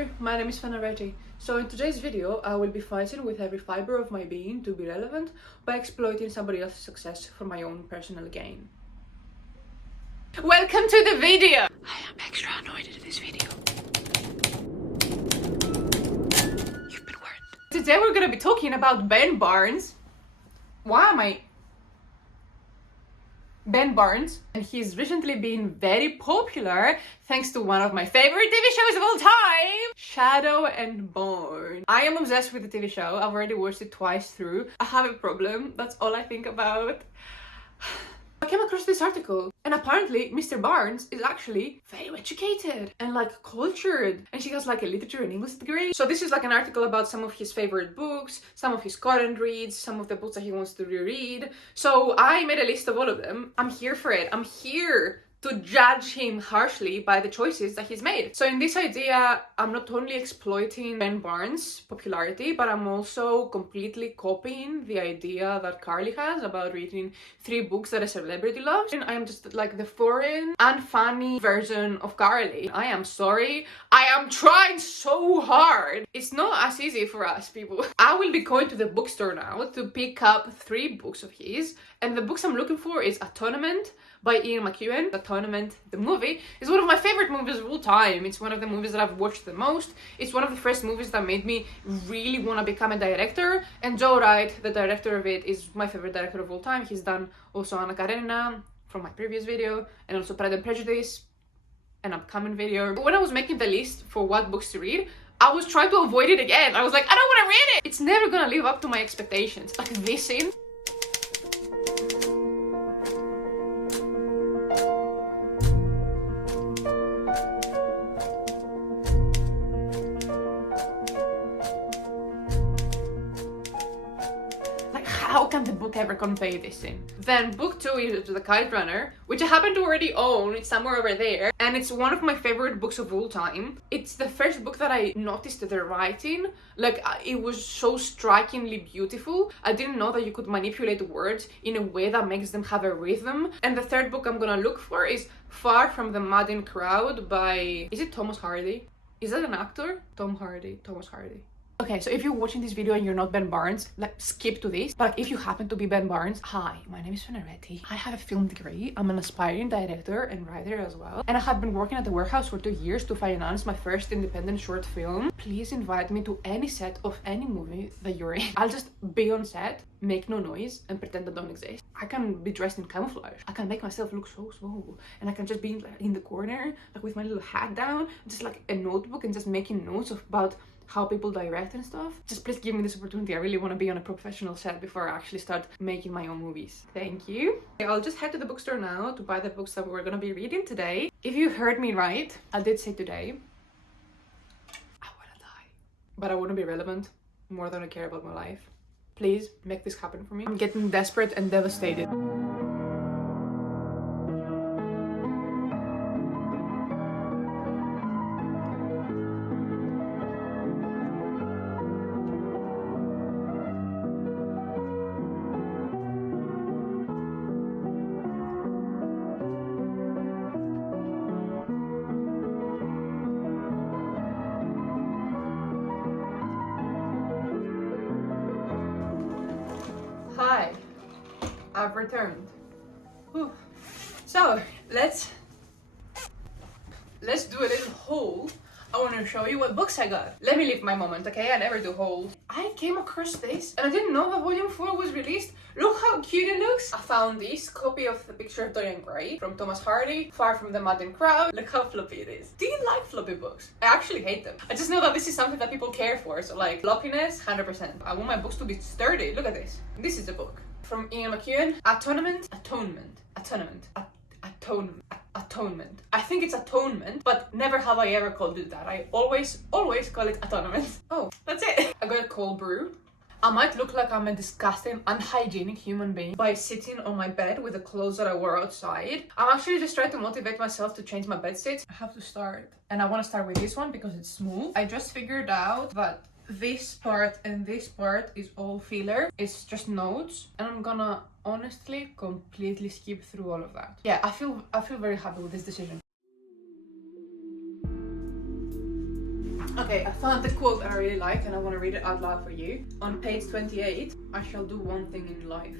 Hello, my name is Fanaretti. So in today's video, I will be fighting with every fiber of my being to be relevant by exploiting somebody else's success for my own personal gain. Welcome to the video! I am extra annoyed at this video. You've been warned. Today we're gonna be talking about Ben Barnes. Ben Barnes, and he's recently been very popular thanks to one of my favorite TV shows of all time, Shadow and Bone. I am obsessed with the TV show. I've already watched it twice through. I have a problem. That's all I think about. I came across this article, and apparently Mr. Barnes is actually very educated and cultured, and she has a literature and English degree. So this is an article about some of his favorite books, some of his current reads, some of the books that he wants to reread. So I made a list of all of them. I'm here for it. I'm here to judge him harshly by the choices that he's made. So in this idea, I'm not only exploiting Ben Barnes' popularity, but I'm also completely copying the idea that Carly has about reading 3 books that a celebrity loves. And I am just the foreign and funny version of Carly. I am sorry. I am trying so hard. It's not as easy for us people. I will be going to the bookstore now to pick up 3 books of his. And the books I'm looking for is Atonement by Ian McEwan. Atonement, the movie, is one of my favorite movies of all time. It's one of the movies that I've watched the most. It's one of the first movies that made me really want to become a director. And Joe Wright, the director of it, is my favorite director of all time. He's done also Anna Karenina from my previous video, and also Pride and Prejudice, an upcoming video. When I was making the list for what books to read, I was trying to avoid it again. I was like, I don't want to read it. It's never gonna live up to my expectations. This scene. How can the book ever convey this scene? Then book 2 is The Kite Runner, which I happen to already own. It's somewhere over there, and it's one of my favorite books of all time. It's the first book that I noticed the writing. It was so strikingly beautiful. I didn't know that you could manipulate words in a way that makes them have a rhythm. And the third book I'm gonna look for is Far from the Madding Crowd by... is it Thomas Hardy? Is that an actor? Thomas Hardy. Okay, so if you're watching this video and you're not Ben Barnes, skip to this. But if you happen to be Ben Barnes, hi, my name is Fanaretti. I have a film degree. I'm an aspiring director and writer as well. And I have been working at the warehouse for 2 years to finance my first independent short film. Please invite me to any set of any movie that you're in. I'll just be on set, make no noise, and pretend I don't exist. I can be dressed in camouflage. I can make myself look so small. And I can just be in the corner, with my little hat down, just a notebook, and just making notes about how people direct and stuff. Just please give me this opportunity. I really want to be on a professional set before I actually start making my own movies. Thank you. Okay, I'll just head to the bookstore now to buy the books that we're gonna be reading today. If you heard me right, I did say today, I wanna die. But I wanna be relevant more than I care about my life. Please make this happen for me. I'm getting desperate and devastated. Hi, I've returned. Whew. So let's do a little haul. I want to show you what books I got. Let me leave my moment, okay? I never do hauls. I came across this and I didn't know that volume 4 was released. Look how cute it looks. I found this copy of The Picture of Dorian Gray from Thomas Hardy, Far from the Madding Crowd. Look how floppy it is. Do you like floppy books? I actually hate them. I just know that this is something that people care for. So floppiness, 100%. I want my books to be sturdy. Look at this. This is a book from Ian McEwan. Atonement. I think it's Atonement, but never have I ever called it that. I always call it Atonement. Oh, that's it. I got a cold brew. I might look like I'm a disgusting, unhygienic human being by sitting on my bed with the clothes that I wore outside. I'm actually just trying to motivate myself to change my bed sheets. I have to start. And I want to start with this one because it's smooth. I just figured out that this part and this part is all filler. It's just notes, and I'm gonna honestly completely skip through all of that. Yeah, I feel very happy with this decision. Okay, I found the quote that I really like and I want to read it out loud for you. On page 28, I shall do one thing in life,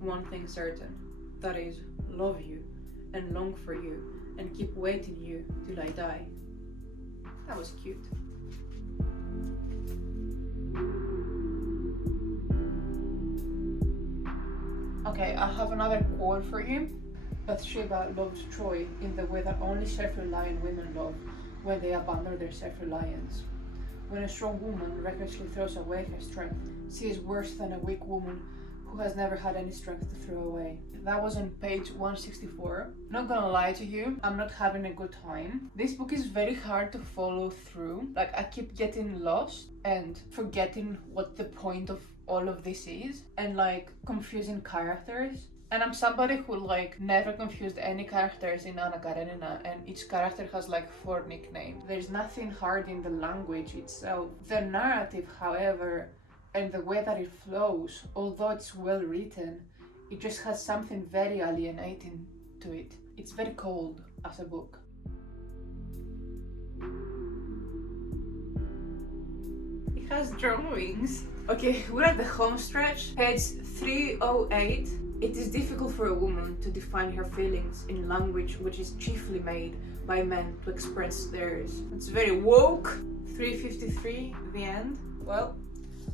one thing certain, that is, love you and long for you and keep waiting you till I die. That was cute. Okay, I have another quote for you. Bathsheba loves Troy in the way that only self-reliant women love when they abandon their self-reliance. When a strong woman recklessly throws away her strength, she is worse than a weak woman who has never had any strength to throw away. That was on page 164. Not gonna lie to you, I'm not having a good time. This book is very hard to follow through. Like, I keep getting lost and forgetting what the point of all of this is, and like confusing characters. And I'm somebody who like never confused any characters in Anna Karenina, and each character has like 4 nicknames. There's nothing hard in the language itself. The narrative, however, and the way that it flows, although it's well written, it just has something very alienating to it. It's very cold as a book. It has drawings. Okay, we're at the home stretch. Page 308. It is difficult for a woman to define her feelings in language which is chiefly made by men to express theirs. It's very woke. 353, the end. Well,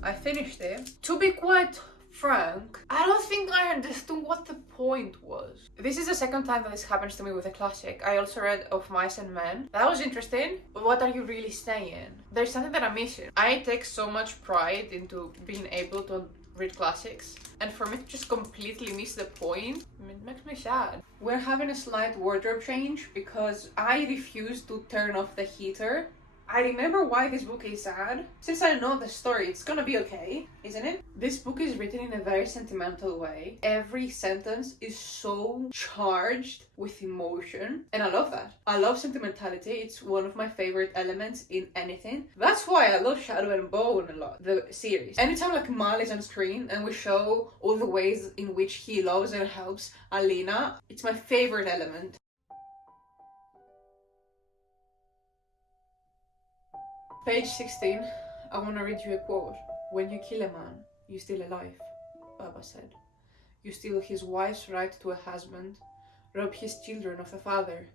I finished it. To be quite frank, I don't think I understood what the point was. This is the second time that this happens to me with a classic. I also read Of Mice and Men. That was interesting. But what are you really saying? There's something that I'm missing. I take so much pride into being able to read classics, and for me to just completely miss the point, it makes me sad. We're having a slight wardrobe change because I refuse to turn off the heater. I remember why this book is sad. Since I know the story, it's gonna be okay, isn't it? This book is written in a very sentimental way. Every sentence is so charged with emotion, and I love that. I love sentimentality. It's one of my favorite elements in anything. That's why I love Shadow and Bone a lot, the series. Anytime like Mal is on screen and we show all the ways in which he loves and helps Alina, it's my favorite element. Page 16, I want to read you a quote. When you kill a man, you steal a life, Baba said. You steal his wife's right to a husband, rob his children of a father.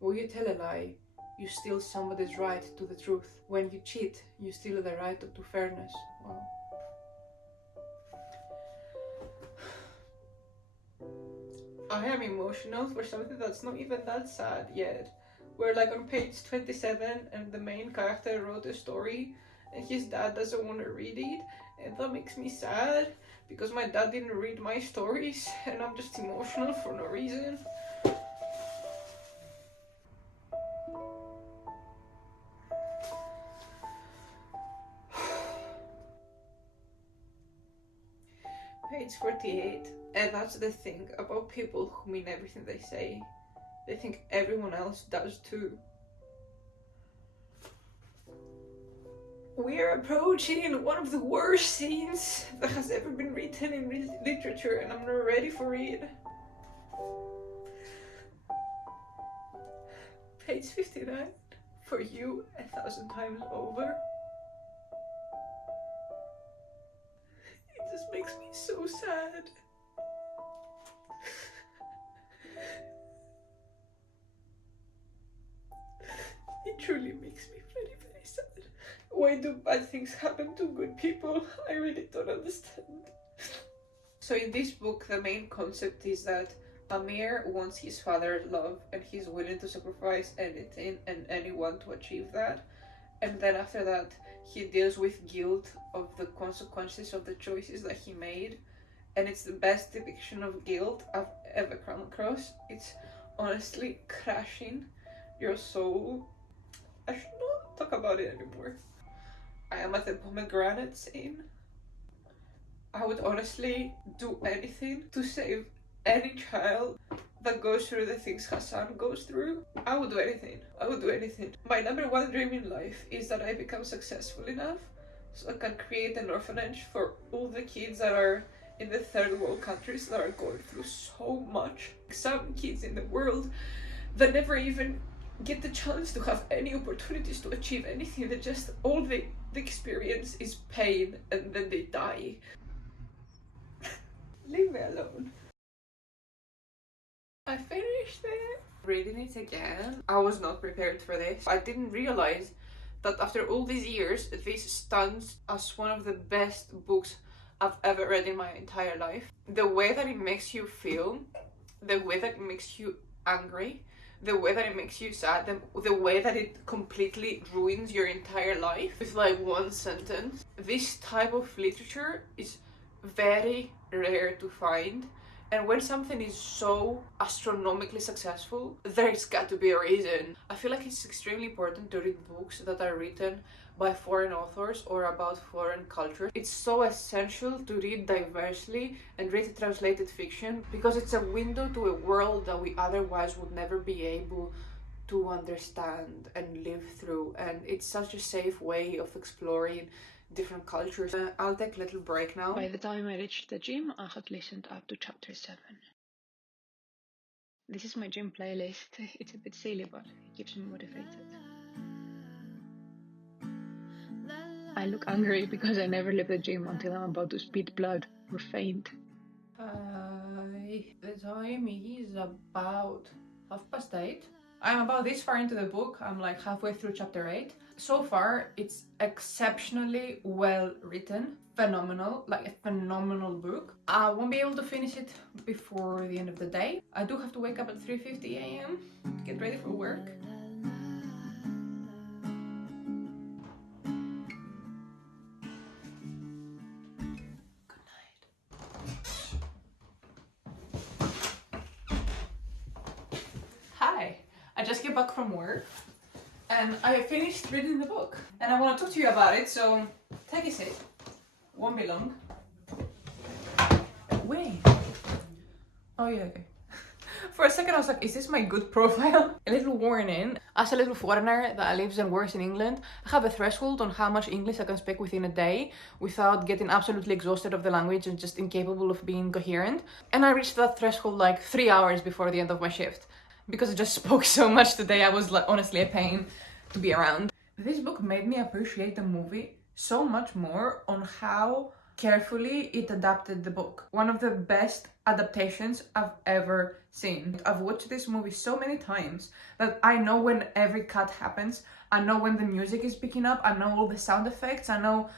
When you tell a lie, you steal somebody's right to the truth. When you cheat, you steal the right to fairness. Wow. I am emotional for something that's not even that sad yet. We're like on page 27 and the main character wrote a story and his dad doesn't want to read it, and that makes me sad because my dad didn't read my stories and I'm just emotional for no reason. Page 48, and that's the thing about people who mean everything they say. They think everyone else does too. We're approaching one of the worst scenes that has ever been written in literature, and I'm not ready for it. Page 59, for you 1,000 times over. It just makes me so sad. It truly makes me very, very sad. Why do bad things happen to good people? I really don't understand. So in this book, the main concept is that Amir wants his father's love and he's willing to sacrifice anything and anyone to achieve that. And then after that, he deals with guilt of the consequences of the choices that he made. And it's the best depiction of guilt I've ever come across. It's honestly crushing your soul. I should not talk about it anymore. I am at the pomegranate scene. I would honestly do anything to save any child that goes through the things Hassan goes through. I would do anything. I would do anything. My number one dream in life is that I become successful enough so I can create an orphanage for all the kids that are in the third world countries that are going through so much. Some kids in the world that never even get the chance to have any opportunities to achieve anything. That just all the experience is pain, and then they die. Leave me alone. I finished it. Reading it again. I was not prepared for this. I didn't realize that after all these years, this stands as one of the best books I've ever read in my entire life. The way that it makes you feel, the way that it makes you angry, the way that it makes you sad, the way that it completely ruins your entire life with like one sentence. This type of literature is very rare to find. And when something is so astronomically successful, there's got to be a reason. I feel like it's extremely important to read books that are written by foreign authors or about foreign culture. It's so essential to read diversely and read translated fiction because it's a window to a world that we otherwise would never be able to understand and live through. And it's such a safe way of exploring different cultures. I'll take a little break now. By the time I reached the gym, I had listened up to chapter 7. This is my gym playlist. It's a bit silly, but it keeps me motivated. I look angry because I never leave the gym until I'm about to spit blood or faint. The time is about 8:30. I'm about this far into the book. I'm like halfway through chapter 8. So far, it's exceptionally well written. Phenomenal, like a phenomenal book. I won't be able to finish it before the end of the day. I do have to wake up at 3:50 a.m. to get ready for work. Hi, I just came back from work and I finished reading the book and I want to talk to you about it, so take a seat. Won't be long. Wait. Oh yeah, okay. For a second I was like, is this my good profile? A little warning. As a little foreigner that lives and works in England, I have a threshold on how much English I can speak within a day without getting absolutely exhausted of the language and just incapable of being coherent. And I reached that threshold like 3 hours before the end of my shift. Because I just spoke so much today, I was like honestly a pain to be around. This book made me appreciate the movie so much more on how carefully it adapted the book. One of the best adaptations I've ever seen. I've watched this movie so many times that I know when every cut happens. I know when the music is picking up. I know all the sound effects. I know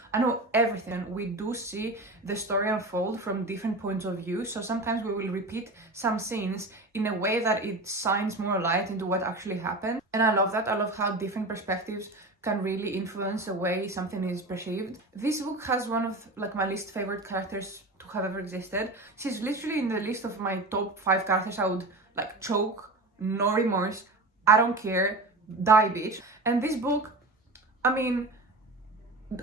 everything. We do see the story unfold from different points of view. So sometimes we will repeat some scenes in a way that it shines more light into what actually happened. And I love that. I love how different perspectives can really influence the way something is perceived. This book has one of like my least favorite characters to have ever existed. She's literally in the list of my top 5 characters I would like choke, no remorse, I don't care, die bitch. And this book, I mean,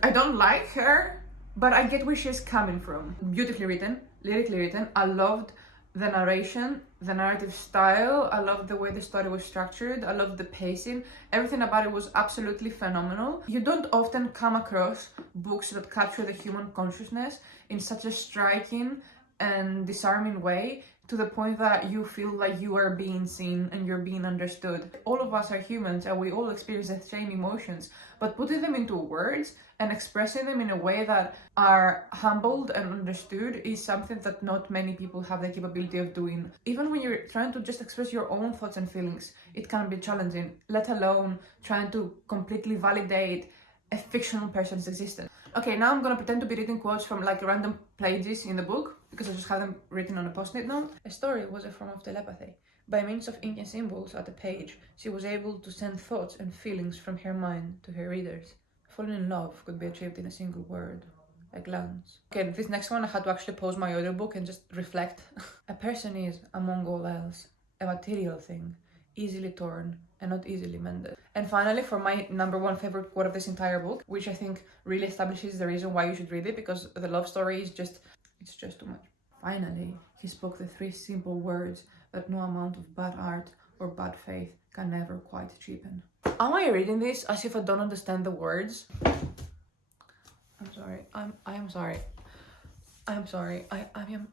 I don't like her, but I get where she's coming from. Beautifully written, lyrically written. I loved the narration, the narrative style. I loved the way the story was structured. I loved the pacing. Everything about it was absolutely phenomenal. You don't often come across books that capture the human consciousness in such a striking and disarming way, to the point that you feel like you are being seen and you're being understood. All of us are humans and we all experience the same emotions, but putting them into words and expressing them in a way that are humbled and understood is something that not many people have the capability of doing. Even when you're trying to just express your own thoughts and feelings, it can be challenging, let alone trying to completely validate a fictional person's existence. Okay, now I'm gonna pretend to be reading quotes from like random pages in the book because I just have them written on a post-it note. A story was a form of telepathy. By means of ink and symbols at the page, she was able to send thoughts and feelings from her mind to her readers. Falling in love could be achieved in a single word, a glance. Okay, this next one I had to actually pause my audiobook and just reflect. A person is, among all else, a material thing, easily torn and not easily mended. And finally, for my number 1 favorite quote of this entire book, which I think really establishes the reason why you should read it, because the love story is just, it's just too much. Finally, he spoke the 3 simple words that no amount of bad art or bad faith can never quite cheapen. Am I reading this as if I don't understand the words? I'm sorry. I am sorry. I am sorry. I am.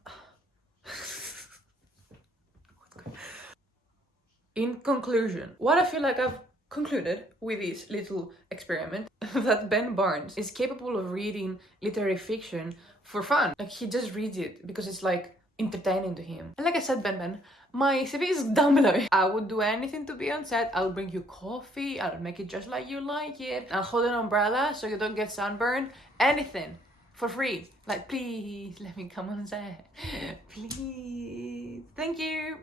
In conclusion, what I feel like I've concluded with this little experiment that Ben Barnes is capable of reading literary fiction for fun. Like, he just reads it because it's like entertaining to him. And like I said, Ben, my CV is down below. I would do anything to be on set. I'll bring you coffee, I'll make it just like you like it, I'll hold an umbrella so you don't get sunburned. Anything for free. Like, please let me come on set. Please. Thank you.